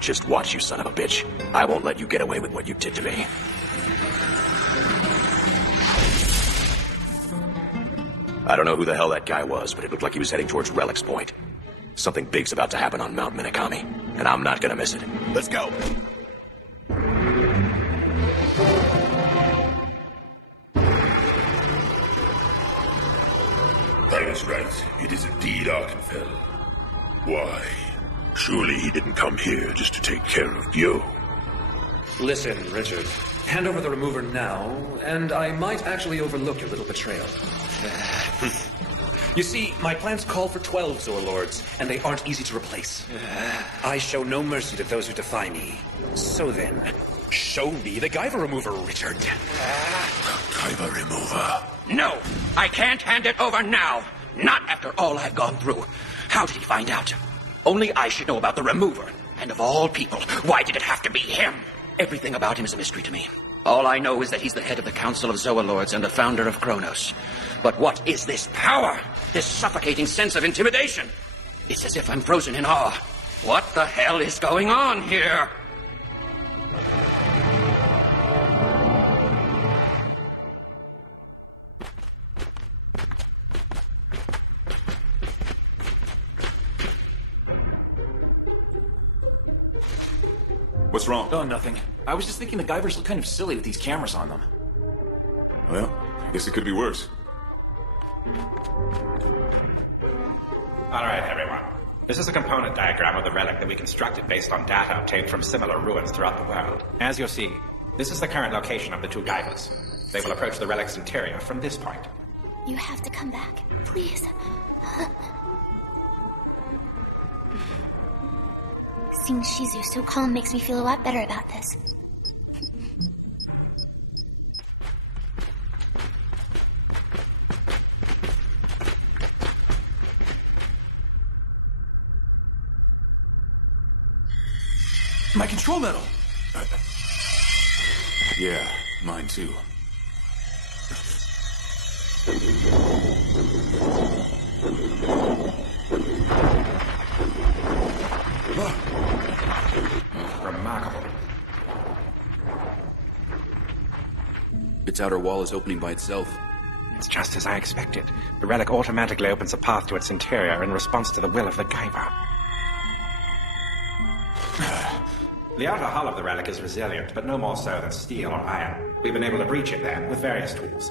Just watch, you son of a bitch. I won't let you get away with what you did to me. I don't know who the hell that guy was, but it looked like he was heading towards Relic's Point. Something big's about to happen on Mount Minakami, and I'm not gonna miss it. Let's go! I was right. It is indeed Arkenfell. Why? Surely he didn't come here just to take care of you. Listen, Richard. Hand over the remover now, and I might actually overlook your little betrayal. You see, my plans call for 12 Zorlords, and they aren't easy to replace. I show no mercy to those who defy me. So then, show me the Guyver remover, Richard. Guyver remover. No! I can't hand it over now! Not after all I've gone through. How did he find out? Only I should know about the remover. And of all people, why did it have to be him? Everything about him is a mystery to me. All I know is that he's the head of the Council of Zoalords and the founder of Kronos. But what is this power? This suffocating sense of intimidation? It's as if I'm frozen in awe. What the hell is going on here? What's wrong? Oh, nothing. I was just thinking the Guyvers look kind of silly with these cameras on them. Well, I guess it could be worse. All right, everyone. This is a component diagram of the relic that we constructed based on data obtained from similar ruins throughout the world. As you'll see, this is the current location of the two Guyvers. They will approach the relic's interior from this point. You have to come back, please. Seeing Shizu so calm makes me feel a lot better about this. My control medal! Yeah, mine too. Remarkable. Its outer wall is opening by itself. It's just as I expected. The relic automatically opens a path to its interior in response to the will of the Guyver. The outer hull of the relic is resilient, but no more so than steel or iron. We've been able to breach it there with various tools.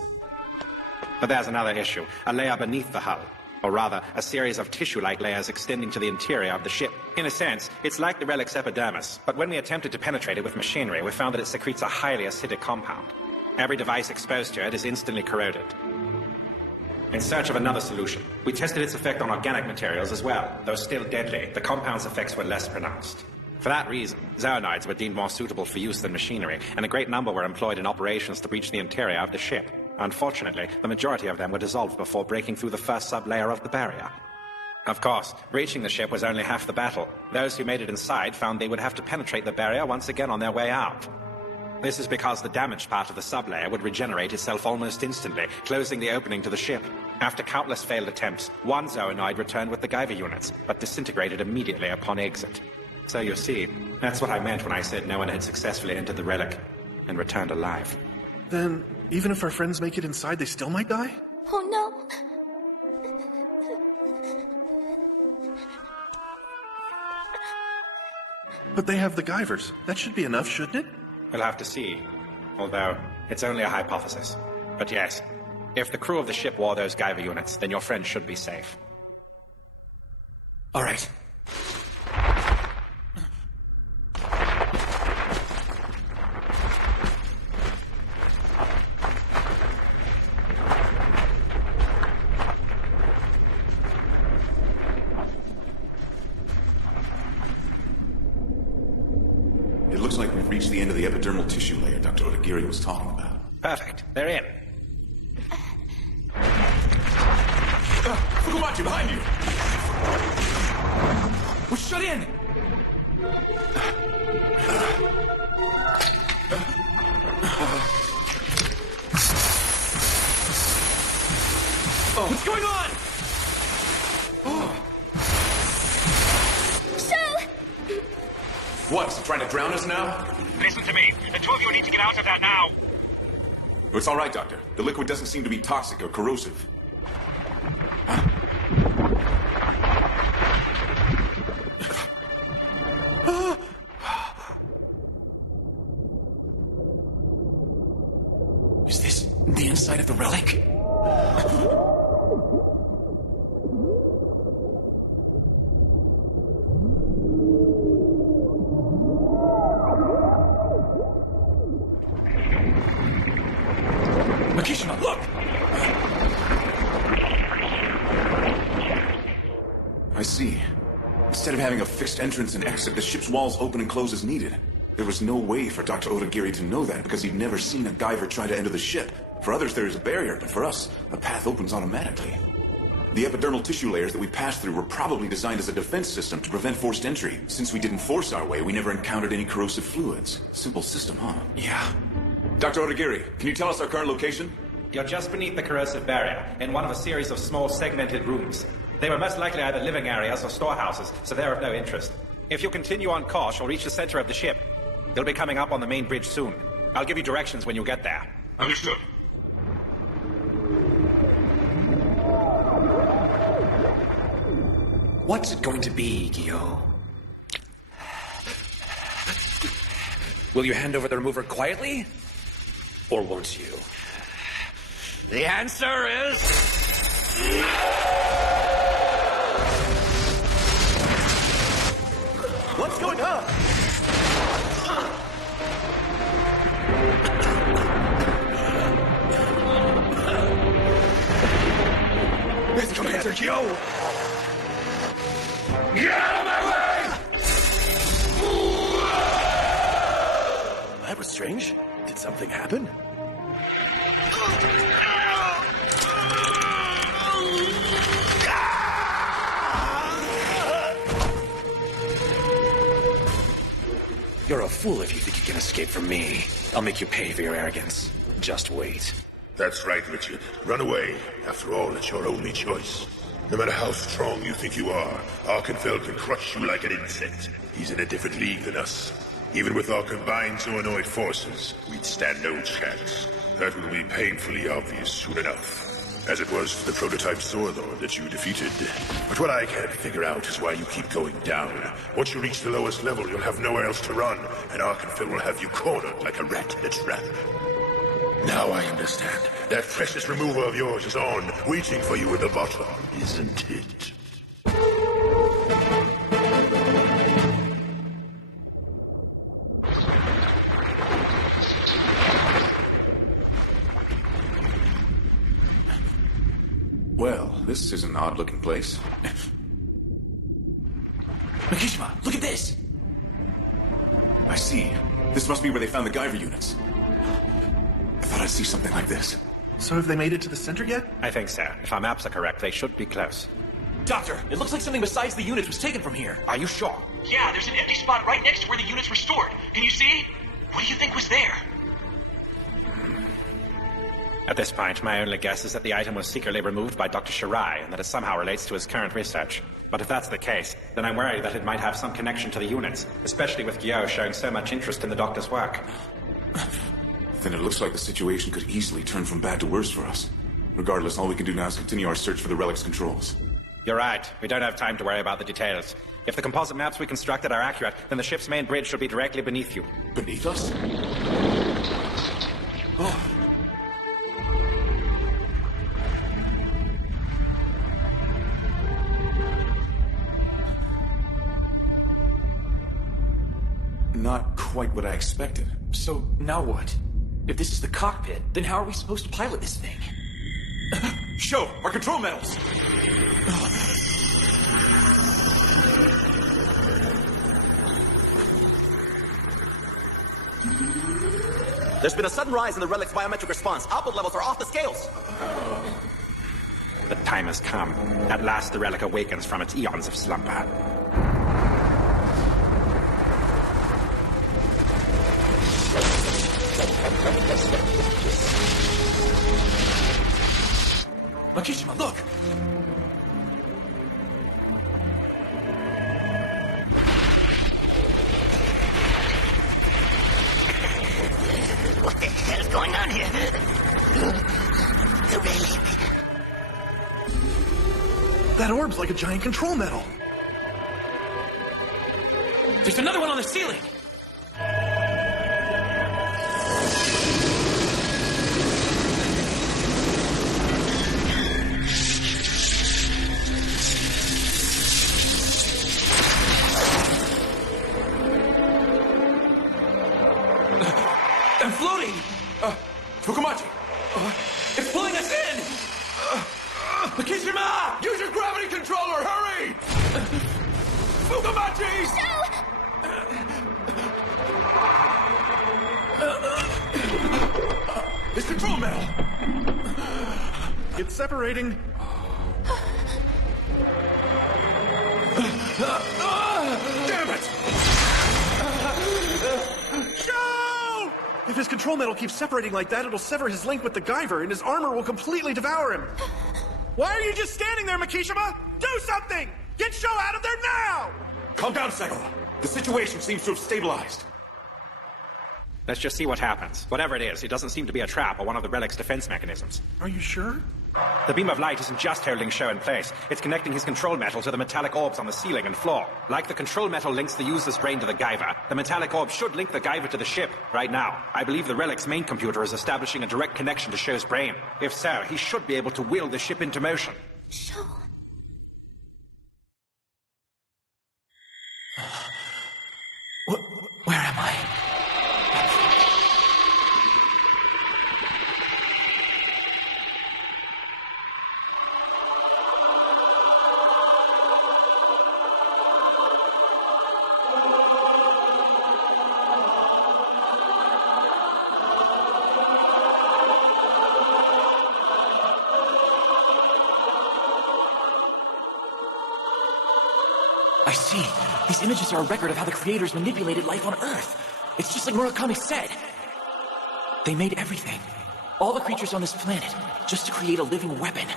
But there's another issue. A layer beneath the hull. Or rather, a series of tissue-like layers extending to the interior of the ship. In a sense, it's like the relic's epidermis, but when we attempted to penetrate it with machinery, we found that it secretes a highly acidic compound. Every device exposed to it is instantly corroded. In search of another solution, we tested its effect on organic materials as well. Though still deadly, the compound's effects were less pronounced. For that reason, zoonoids were deemed more suitable for use than machinery, and a great number were employed in operations to breach the interior of the ship. Unfortunately, the majority of them were dissolved before breaking through the first sub-layer of the barrier. Of course, breaching the ship was only half the battle. Those who made it inside found they would have to penetrate the barrier once again on their way out. This is because the damaged part of the sub-layer would regenerate itself almost instantly, closing the opening to the ship. After countless failed attempts, one zoonoid returned with the Guyver units, but disintegrated immediately upon exit. So you see, that's what I meant when I said no one had successfully entered the relic and returned alive. Then, even if our friends make it inside, they still might die? Oh no! But they have the Guyvers. That should be enough, shouldn't it? We'll have to see. Although, it's only a hypothesis. But yes, if the crew of the ship wore those Guyver units, then your friends should be safe. All right. It looks like we've reached the end of the epidermal tissue layer Dr. Odagiri was talking about. Perfect. They're in. Fukumachi, behind you! We're shut in! What's going on? What, is he trying to drown us now? Listen to me. The two of you need to get out of that now. It's all right, Doctor. The liquid doesn't seem to be toxic or corrosive. Is this the inside of the relic? Makishima, look! I see. Instead of having a fixed entrance and exit, the ship's walls open and close as needed. There was no way for Dr. Odagiri to know that because he'd never seen a Guyver try to enter the ship. For others, there is a barrier, but for us, the path opens automatically. The epidermal tissue layers that we passed through were probably designed as a defense system to prevent forced entry. Since we didn't force our way, we never encountered any corrosive fluids. Simple system, huh? Yeah. Dr. Odagiri, can you tell us our current location? You're just beneath the corrosive barrier, in one of a series of small segmented rooms. They were most likely either living areas or storehouses, so they're of no interest. If you continue on course, you'll reach the center of the ship. They'll be coming up on the main bridge soon. I'll give you directions when you get there. Understood. What's it going to be, Gyo? Will you hand over the remover quietly? Or won't you? The answer is... What's going on? It's Commander Gyo! Get out of my way! That was strange. Did something happen? You're a fool if you think you can escape from me. I'll make you pay for your arrogance. Just wait. That's right, Richard. Run away. After all, it's your only choice. No matter how strong you think you are, Arkenfeld can crush you like an insect. He's in a different league than us. Even with our combined Zoonoid forces, we'd stand no chance. That will be painfully obvious soon enough. As it was for the prototype Zorlord that you defeated. But what I can't figure out is why you keep going down. Once you reach the lowest level, you'll have nowhere else to run, and Arkenfeld will have you cornered like a rat in a trap. Now I understand. That precious remover of yours is on, waiting for you in the bottom, isn't it? Well, this is an odd-looking place. Makishima, look at this! I see. This must be where they found the Guyver units. I thought I'd see something like this. So have they made it to the center yet? I think so. If our maps are correct, they should be close. Doctor, it looks like something besides the units was taken from here. Are you sure? Yeah, there's an empty spot right next to where the units were stored. Can you see? What do you think was there? At this point, my only guess is that the item was secretly removed by Dr. Shirai and that it somehow relates to his current research. But if that's the case, then I'm worried that it might have some connection to the units, especially with Gyo showing so much interest in the doctor's work. Then it looks like the situation could easily turn from bad to worse for us. Regardless, all we can do now is continue our search for the relic's controls. You're right. We don't have time to worry about the details. If the composite maps we constructed are accurate, then the ship's main bridge should be directly beneath you. Beneath us? Oh. Not quite what I expected. So, now what? If this is the cockpit, then how are we supposed to pilot this thing? Show! Our control medals! There's been a sudden rise in the relic's biometric response. Output levels are off the scales. The time has come. At last the relic awakens from its eons of slumber. Makishima, look! What the hell's going on here? The relic. That orb's like a giant control medal. There's another one on the ceiling! I'm floating! Fukumachi! It's pulling us in! Makishima! Use your gravity controller! Hurry! Fukumachi! This control medal! It's separating. Damn it! Show! If his control medal keeps separating like that, it'll sever his link with the Guyver, and his armor will completely devour him. Why are you just standing there, Makishima? Do something! Get Sho out of there now! Calm down, Sego. The situation seems to have stabilized. Let's just see what happens. Whatever it is, it doesn't seem to be a trap or one of the relic's defense mechanisms. Are you sure? The beam of light isn't just holding Sho in place. It's connecting his control metal to the metallic orbs on the ceiling and floor. Like the control metal links the user's brain to the Guyver, the metallic orb should link the Guyver to the ship. Right now, I believe the relic's main computer is establishing a direct connection to Sho's brain. If so, he should be able to will the ship into motion. Sho. Where am I? I see. These images are a record of how the creators manipulated life on Earth. It's just like Murakami said. They made everything. All the creatures on this planet, just to create a living weapon.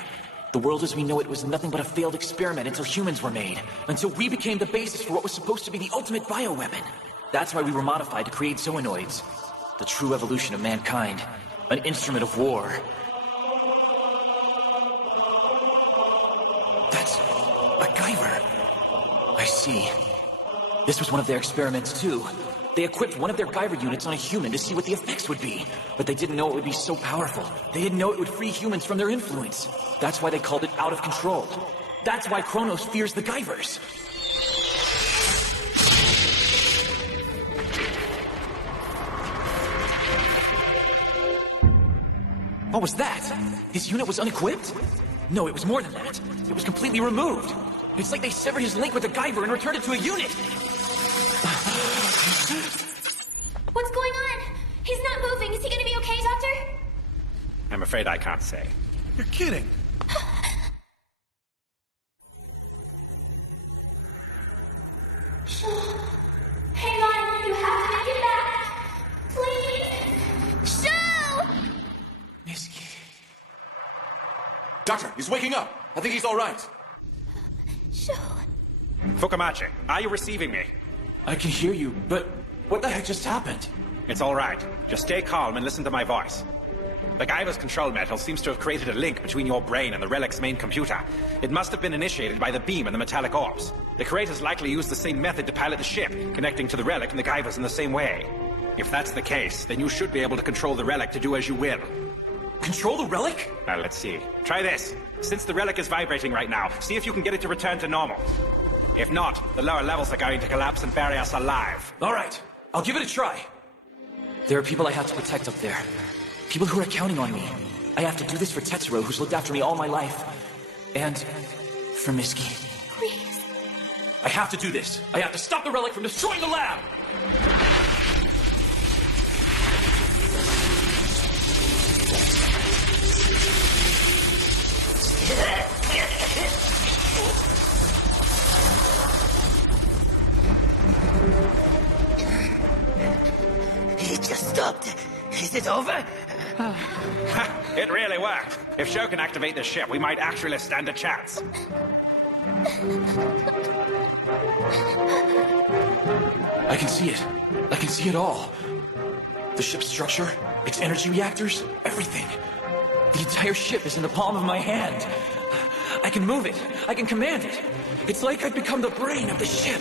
The world as we know it was nothing but a failed experiment until humans were made. Until we became the basis for what was supposed to be the ultimate bioweapon. That's why we were modified to create zoonoids. The true evolution of mankind. An instrument of war. That's a Guyver. I see. This was one of their experiments, too. They equipped one of their Guyver units on a human to see what the effects would be. But they didn't know it would be so powerful. They didn't know it would free humans from their influence. That's why they called it out of control. That's why Kronos fears the Guyvers. What was that? His unit was unequipped? No, it was more than that. It was completely removed. It's like they severed his link with the Guyver and returned it to a unit. What's going on? He's not moving. Is he gonna be okay, Doctor? I'm afraid I can't say. You're kidding. Hang on. You have to make it back. Please. Sho! Miski. Doctor, he's waking up. I think he's all right. Sho. Fukumachi, are you receiving me? I can hear you, but what the heck just happened? It's all right. Just stay calm and listen to my voice. The Guyver's control metal seems to have created a link between your brain and the relic's main computer. It must have been initiated by the beam and the metallic orbs. The creators likely used the same method to pilot the ship, connecting to the relic and the Guyvers in the same way. If that's the case, then you should be able to control the relic to do as you will. Control the relic? Well, let's see. Try this. Since the relic is vibrating right now, see if you can get it to return to normal. If not, the lower levels are going to collapse and bury us alive. All right, I'll give it a try. There are people I have to protect up there. People who are counting on me. I have to do this for Tetsuro, who's looked after me all my life. And for Miski. Please. I have to do this. I have to stop the relic from destroying the lab! It just stopped. Is it over? It really worked. If Sho can activate the ship, we might actually stand a chance. I can see it. I can see it all. The ship's structure, its energy reactors, everything. The entire ship is in the palm of my hand. I can move it. I can command it. It's like I've become the brain of the ship.